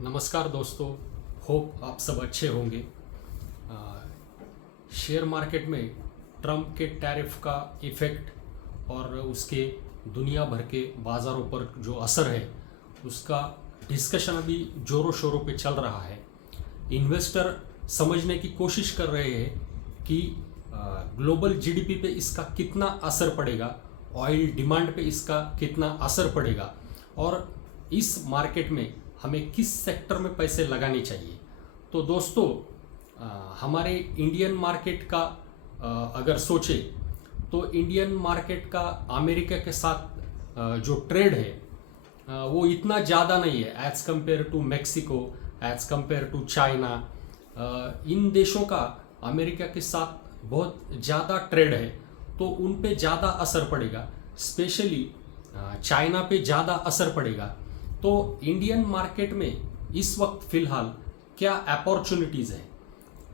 नमस्कार दोस्तों, होप आप सब अच्छे होंगे। शेयर मार्केट में ट्रम्प के टैरिफ का इफ़ेक्ट और उसके दुनिया भर के बाज़ारों पर जो असर है उसका डिस्कशन अभी ज़ोरों शोरों पे चल रहा है। इन्वेस्टर समझने की कोशिश कर रहे हैं कि ग्लोबल जीडीपी पे इसका कितना असर पड़ेगा, ऑयल डिमांड पे इसका कितना असर पड़ेगा और इस मार्केट में हमें किस सेक्टर में पैसे लगाने चाहिए। तो दोस्तों, हमारे इंडियन मार्केट का अगर सोचे तो इंडियन मार्केट का अमेरिका के साथ जो ट्रेड है वो इतना ज़्यादा नहीं है as compare to Mexico, as compare to China. इन देशों का अमेरिका के साथ बहुत ज़्यादा ट्रेड है, तो उन पे ज़्यादा असर पड़ेगा, स्पेशली चाइना पे ज़्यादा असर पड़ेगा। तो इंडियन मार्केट में इस वक्त फ़िलहाल क्या अपॉर्चुनिटीज़ हैं।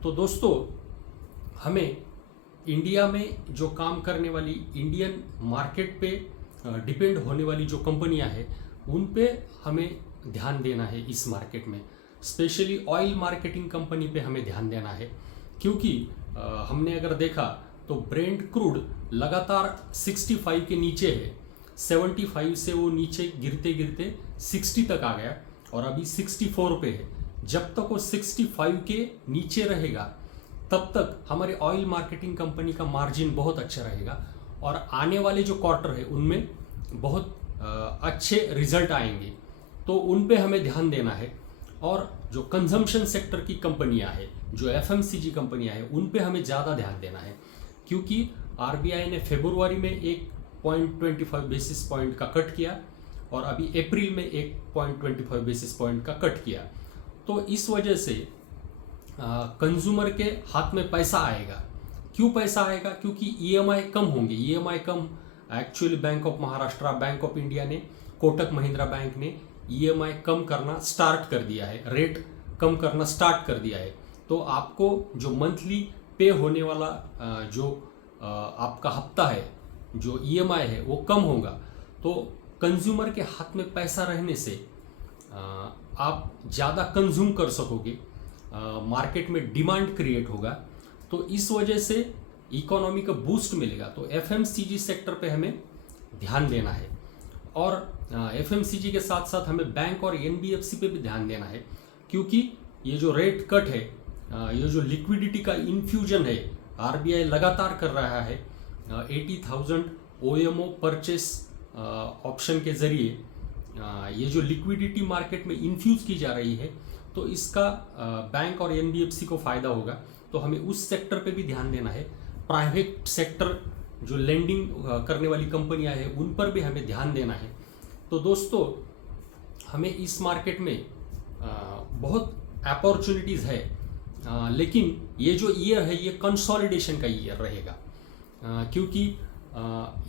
तो दोस्तों, हमें इंडिया में जो काम करने वाली इंडियन मार्केट पे डिपेंड होने वाली जो कंपनियां हैं उन पे हमें ध्यान देना है। इस मार्केट में स्पेशली ऑयल मार्केटिंग कंपनी पे हमें ध्यान देना है, क्योंकि हमने अगर देखा तो ब्रेंट क्रूड लगातार 65 के नीचे है। 75 से वो नीचे गिरते गिरते 60 तक आ गया और अभी 64 पे है। जब तक वो 65 के नीचे रहेगा तब तक हमारे ऑयल मार्केटिंग कंपनी का मार्जिन बहुत अच्छा रहेगा और आने वाले जो क्वार्टर है उनमें बहुत अच्छे रिजल्ट आएंगे, तो उन पे हमें ध्यान देना है। और जो कंजम्पशन सेक्टर की कंपनियां हैं, जो एफएमसीजी कंपनियां हैं, उन पे हमें ज़्यादा ध्यान देना है, क्योंकि आरबीआई ने फरवरी में 1.25 बेसिस पॉइंट का कट किया और अभी अप्रैल में 1.25 बेसिस पॉइंट का कट किया। तो इस वजह से कंज्यूमर के हाथ में पैसा आएगा। क्यों पैसा आएगा? क्योंकि ईएमआई कम होंगे। EMI come actually bank of Maharashtra, bank of India ने, कोटक महिंद्रा बैंक ने ईएमआई कम करना स्टार्ट कर दिया है, रेट कम करना स्टार्ट कर दिया है। तो आपको जो मंथली पे होने वाला जो आपका हफ्ता है, जो ईएमआई है, वो कम होगा। तो कंज्यूमर के हाथ में पैसा रहने से आप ज़्यादा कंज्यूम कर सकोगे, मार्केट में डिमांड क्रिएट होगा, तो इस वजह से इकोनॉमी का बूस्ट मिलेगा। तो एफएमसीजी सेक्टर पे हमें ध्यान देना है और एफएमसीजी के साथ साथ हमें बैंक और एनबीएफसी पे भी ध्यान देना है, क्योंकि ये जो रेट कट है, ये जो लिक्विडिटी का इन्फ्यूजन है, आरबीआई लगातार कर रहा है। 80,000 ओएमओ परचेस ऑप्शन के ज़रिए ये जो लिक्विडिटी मार्केट में इन्फ्यूज की जा रही है, तो इसका बैंक और एनबीएफसी को फ़ायदा होगा। तो हमें उस सेक्टर पे भी ध्यान देना है। प्राइवेट सेक्टर जो लेंडिंग करने वाली कंपनियां हैं उन पर भी हमें ध्यान देना है। तो दोस्तों, हमें इस मार्केट में बहुत अपॉर्चुनिटीज़ है, लेकिन ये जो ईयर है ये कंसोलिडेशन का ईयर रहेगा, क्योंकि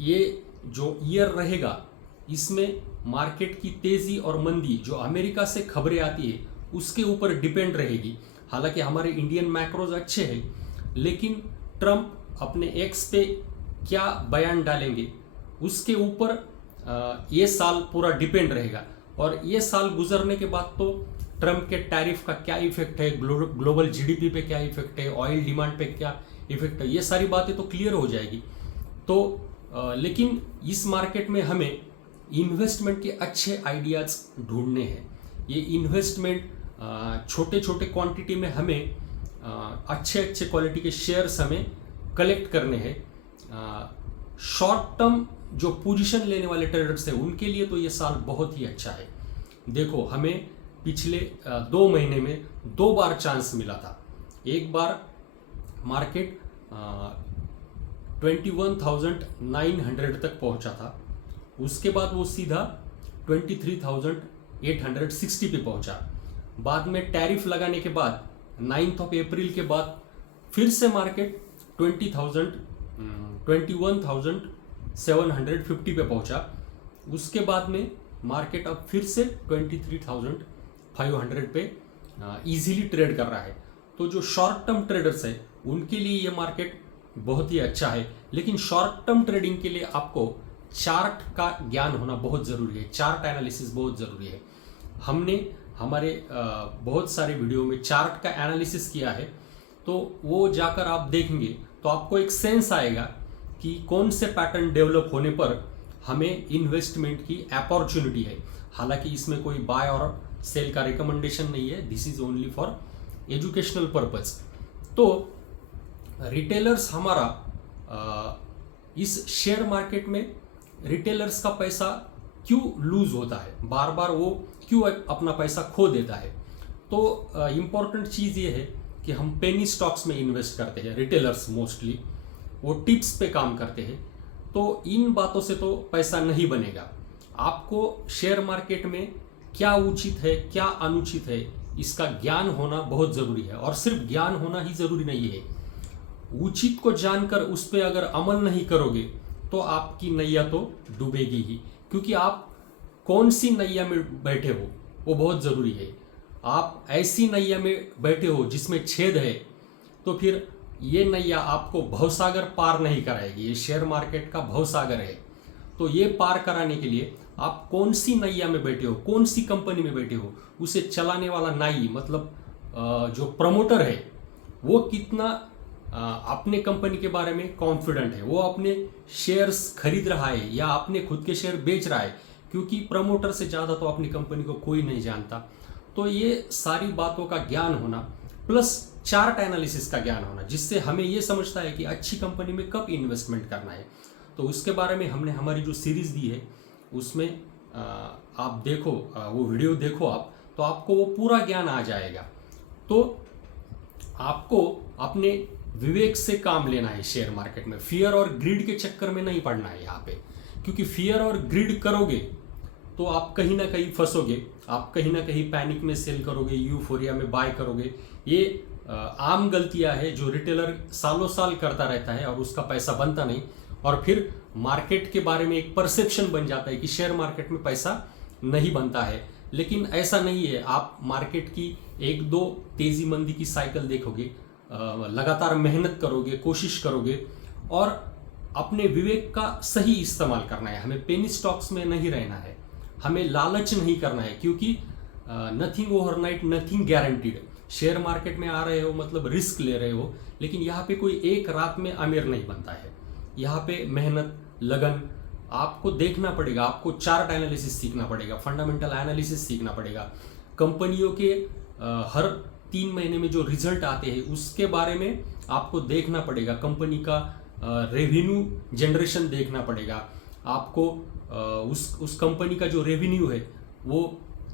ये जो ईयर रहेगा इसमें मार्केट की तेज़ी और मंदी जो अमेरिका से खबरें आती है उसके ऊपर डिपेंड रहेगी। हालांकि हमारे इंडियन मैक्रोज अच्छे हैं, लेकिन ट्रम्प अपने एक्स पे क्या बयान डालेंगे उसके ऊपर ये साल पूरा डिपेंड रहेगा। और ये साल गुजरने के बाद तो ट्रम्प के टैरिफ का क्या इफेक्ट है, ग्लोबल जीडीपी पे क्या इफेक्ट है, ऑयल डिमांड पे क्या इफेक्ट है, ये सारी बातें तो क्लियर हो जाएगी। तो लेकिन इस मार्केट में हमें इन्वेस्टमेंट के अच्छे आइडियाज़ ढूंढने हैं। ये इन्वेस्टमेंट छोटे छोटे क्वांटिटी में हमें अच्छे अच्छे क्वालिटी के शेयर्स हमें कलेक्ट करने हैं। शॉर्ट टर्म जो पोजीशन लेने वाले ट्रेडर्स हैं उनके लिए तो ये साल बहुत ही अच्छा है। देखो, हमें पिछले 2 महीने में 2 बार चांस मिला था। एक बार मार्केट 21,900 तक पहुंचा था, उसके बाद वो सीधा 23,860 पे पहुंचा। बाद में टैरिफ लगाने के बाद 9 अप्रैल के बाद फिर से मार्केट 21,750 पे पहुंचा। उसके बाद में मार्केट अब फिर से 23,500 पे इजीली ट्रेड कर रहा है। तो जो शॉर्ट टर्म ट्रेडर्स है उनके लिए ये मार्केट बहुत ही अच्छा है, लेकिन शॉर्ट टर्म ट्रेडिंग के लिए आपको चार्ट का ज्ञान होना बहुत ज़रूरी है, चार्ट एनालिसिस बहुत ज़रूरी है। हमने हमारे बहुत सारे वीडियो में चार्ट का एनालिसिस किया है, तो वो जाकर आप देखेंगे तो आपको एक सेंस आएगा कि कौन से पैटर्न डेवलप होने पर हमें इन्वेस्टमेंट की अपॉर्चुनिटी है। हालांकि इसमें कोई बाय और सेल का रिकमेंडेशन नहीं है, this is only for educational purpose. तो रिटेलर्स हमारा इस शेयर मार्केट में रिटेलर्स का पैसा क्यों लूज होता है, बार बार वो क्यों अपना पैसा खो देता है। तो इम्पॉर्टेंट चीज़ ये है कि हम पेनी स्टॉक्स में इन्वेस्ट करते हैं, रिटेलर्स मोस्टली वो टिप्स पे काम करते हैं। तो इन बातों से तो पैसा नहीं बनेगा। आपको शेयर मार्केट में क्या उचित है क्या अनुचित है इसका ज्ञान होना बहुत ज़रूरी है, और सिर्फ ज्ञान होना ही ज़रूरी नहीं है, उचित को जानकर उस पर अगर अमल नहीं करोगे तो आपकी नैया तो डूबेगी ही। क्योंकि आप कौन सी नैया में बैठे हो वो बहुत ज़रूरी है। आप ऐसी नैया में बैठे हो जिसमें छेद है, तो फिर ये नैया आपको भवसागर पार नहीं कराएगी। ये शेयर मार्केट का भवसागर है, तो ये पार कराने के लिए आप कौन सी नैया में बैठे हो, कौन सी कंपनी में बैठे हो, उसे चलाने वाला नाई मतलब जो प्रमोटर है वो कितना अपने कंपनी के बारे में कॉन्फिडेंट है, वो अपने शेयर्स खरीद रहा है या अपने खुद के शेयर बेच रहा है। क्योंकि प्रमोटर से ज़्यादा तो अपनी कंपनी को कोई नहीं जानता। तो ये सारी बातों का ज्ञान होना प्लस चार्ट एनालिसिस का ज्ञान होना, जिससे हमें ये समझता है कि अच्छी कंपनी में कब इन्वेस्टमेंट करना है। तो उसके बारे में हमने हमारी जो सीरीज़ दी है उसमें आप देखो, वो वीडियो देखो आप, तो आपको वो पूरा ज्ञान आ जाएगा। तो आपको अपने विवेक से काम लेना है शेयर मार्केट में, फियर और ग्रिड के चक्कर में नहीं पड़ना है यहाँ पे। क्योंकि फियर और ग्रिड करोगे तो आप कहीं ना कहीं फंसोगे, आप कहीं ना कहीं पैनिक में सेल करोगे, यूफोरिया में बाय करोगे। ये आम गलतियां है जो रिटेलर सालों साल करता रहता है और उसका पैसा बनता नहीं, और फिर मार्केट के बारे में एक परसेप्शन बन जाता है कि शेयर मार्केट में पैसा नहीं बनता है। लेकिन ऐसा नहीं है। आप मार्केट की एक दो तेजी मंदी की साइकिल देखोगे, लगातार मेहनत करोगे, कोशिश करोगे, और अपने विवेक का सही इस्तेमाल करना है। हमें पेनी स्टॉक्स में नहीं रहना है, हमें लालच नहीं करना है। क्योंकि nothing overnight, nothing guaranteed. Share market में आ रहे हो मतलब रिस्क ले रहे हो, लेकिन यहाँ पे कोई एक रात में अमीर नहीं बनता है। यहाँ पे मेहनत, लगन आपको देखना पड़ेगा, आपको चार्ट एनालिसिस सीखना पड़ेगा, फंडामेंटल एनालिसिस सीखना पड़ेगा। कंपनियों के हर 3 महीने में जो रिजल्ट आते हैं उसके बारे में आपको देखना पड़ेगा। कंपनी का रेवेन्यू जनरेशन देखना पड़ेगा आपको। उस कंपनी का जो रेवेन्यू है वो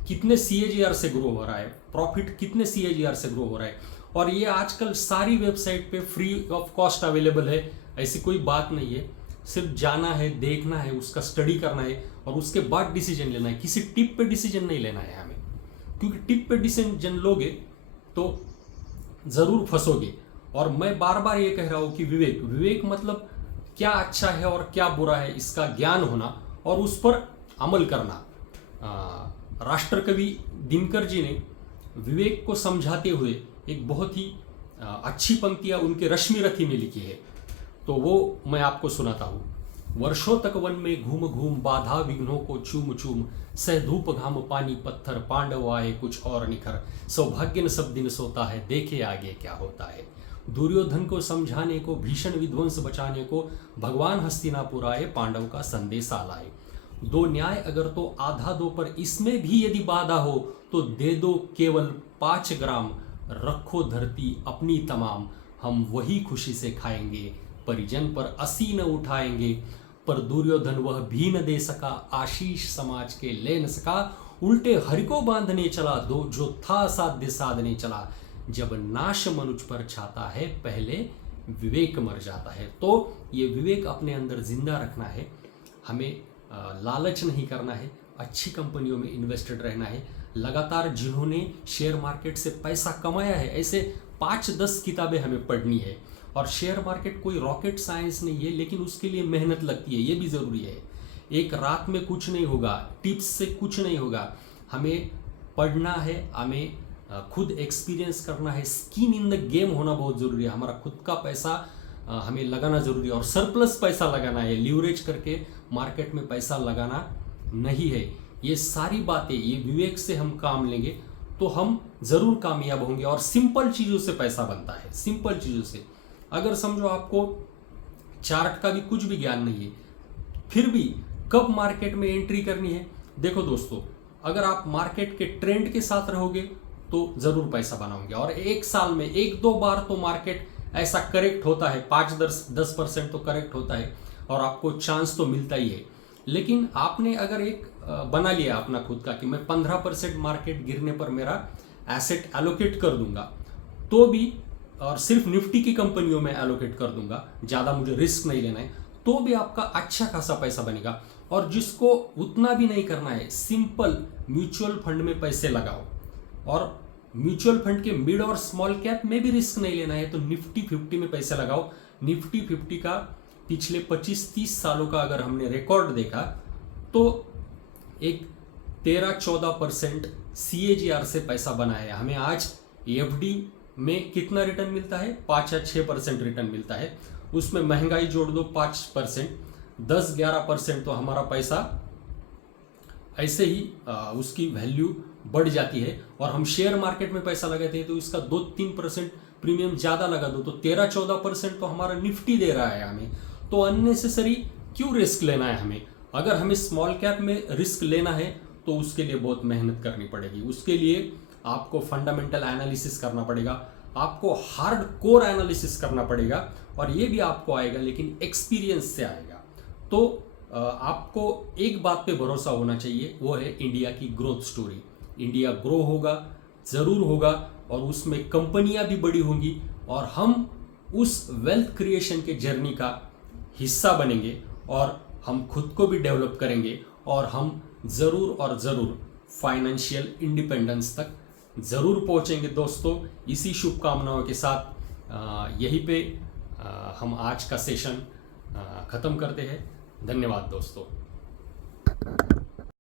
कितने CAGR से ग्रो हो रहा है, प्रॉफिट कितने CAGR से ग्रो हो रहा है। और ये आजकल सारी वेबसाइट पे फ्री ऑफ कॉस्ट अवेलेबल है, ऐसी कोई बात नहीं है। सिर्फ जाना है, देखना है, उसका स्टडी करना है और उसके बाद डिसीजन लेना है। किसी टिप पे डिसीजन नहीं लेना है हमें, क्योंकि टिप पे डिसीजन लोगे तो ज़रूर फंसोगे। और मैं बार बार ये कह रहा हूँ कि विवेक मतलब क्या अच्छा है और क्या बुरा है इसका ज्ञान होना और उस पर अमल करना। राष्ट्रकवि दिनकर जी ने विवेक को समझाते हुए एक बहुत ही अच्छी पंक्तियां उनके रश्मिरथी में लिखी है, तो वो मैं आपको सुनाता हूँ। वर्षों तक वन में घूम घूम बाधा विघ्नों को चूम चूम, सह धूप घाम पानी पत्थर, पांडव आए कुछ और निखर, सौभाग्य न सब दिन सोता है, देखे आगे क्या होता है। दुर्योधन को समझाने को, भीषण विध्वंस बचाने को भगवान हस्तिनापुर आए, पांडव का संदेशा लाए। दो न्याय अगर तो आधा दो, पर इसमें भी यदि बाधा हो तो दे दो केवल 5 ग्राम, रखो धरती अपनी तमाम, हम वही खुशी से खाएंगे, परिजन पर असी न उठाएंगे। पर दुर्योधन वह भी न दे सका, आशीष समाज के ले न सका, उल्टे हरि को बांधने चला, दो जो था साध्य साधने चला। जब नाश मनुष्य पर छाता है, पहले विवेक मर जाता है। तो ये विवेक अपने अंदर जिंदा रखना है, हमें लालच नहीं करना है, अच्छी कंपनियों में इन्वेस्टेड रहना है। लगातार जिन्होंने शेयर मार्केट से पैसा कमाया है ऐसे 5-10 किताबें हमें पढ़नी है। और शेयर मार्केट कोई रॉकेट साइंस नहीं है, लेकिन उसके लिए मेहनत लगती है, ये भी ज़रूरी है। एक रात में कुछ नहीं होगा, टिप्स से कुछ नहीं होगा। हमें पढ़ना है, हमें खुद एक्सपीरियंस करना है, स्किन इन द गेम होना बहुत ज़रूरी है। हमारा खुद का पैसा हमें लगाना ज़रूरी है और सरप्लस पैसा लगाना है, लीवरेज करके मार्केट में पैसा लगाना नहीं है। ये सारी बातें, ये विवेक से हम काम लेंगे तो हम ज़रूर कामयाब होंगे। और सिंपल चीज़ों से पैसा बनता है, सिंपल चीज़ों से। अगर समझो आपको चार्ट का भी कुछ भी ज्ञान नहीं है, फिर भी कब मार्केट में एंट्री करनी है, देखो दोस्तों, अगर आप मार्केट के ट्रेंड के साथ रहोगे तो ज़रूर पैसा बनाओगे। और एक साल में 1-2 बार तो मार्केट ऐसा करेक्ट होता है, 5-10% तो करेक्ट होता है और आपको चांस तो मिलता ही है। लेकिन आपने अगर एक बना लिया अपना खुद का कि मैं 15% मार्केट गिरने पर मेरा एसेट एलोकेट कर दूंगा, तो भी, और सिर्फ निफ्टी की कंपनियों में एलोकेट कर दूंगा, ज़्यादा मुझे रिस्क नहीं लेना है, तो भी आपका अच्छा खासा पैसा बनेगा। और जिसको उतना भी नहीं करना है, सिंपल म्यूचुअल फंड में पैसे लगाओ। और म्यूचुअल फंड के मिड और स्मॉल कैप में भी रिस्क नहीं लेना है तो निफ्टी 50 में पैसे लगाओ। निफ्टी 50 का पिछले 25-30 सालों का अगर हमने रिकॉर्ड देखा तो एक 13-14% CAGR से पैसा बनाया है हमें। आज FD में कितना रिटर्न मिलता है? 5 या 6% रिटर्न मिलता है। उसमें महंगाई जोड़ दो 5%, 10-11% तो हमारा पैसा ऐसे ही उसकी वैल्यू बढ़ जाती है। और हम शेयर मार्केट में पैसा लगाते हैं तो इसका 2-3% प्रीमियम ज़्यादा लगा दो तो 13-14% तो हमारा निफ्टी दे रहा है हमें। तो अननेसेसरी क्यों रिस्क लेना है हमें? अगर हमें स्मॉल कैप में रिस्क लेना है तो उसके लिए बहुत मेहनत करनी पड़ेगी। उसके लिए आपको फंडामेंटल एनालिसिस करना पड़ेगा, आपको हार्ड कोर एनालिसिस करना पड़ेगा, और ये भी आपको आएगा लेकिन एक्सपीरियंस से आएगा। तो आपको एक बात पे भरोसा होना चाहिए, वो है इंडिया की ग्रोथ स्टोरी। इंडिया ग्रो होगा, ज़रूर होगा, और उसमें कंपनियां भी बड़ी होंगी और हम उस वेल्थ क्रिएशन के जर्नी का हिस्सा बनेंगे और हम खुद को भी डेवलप करेंगे और हम ज़रूर और ज़रूर फाइनेंशियल इंडिपेंडेंस तक ज़रूर पहुंचेंगे। दोस्तों, इसी शुभकामनाओं के साथ यहीं पे हम आज का सेशन ख़त्म करते हैं। धन्यवाद दोस्तों।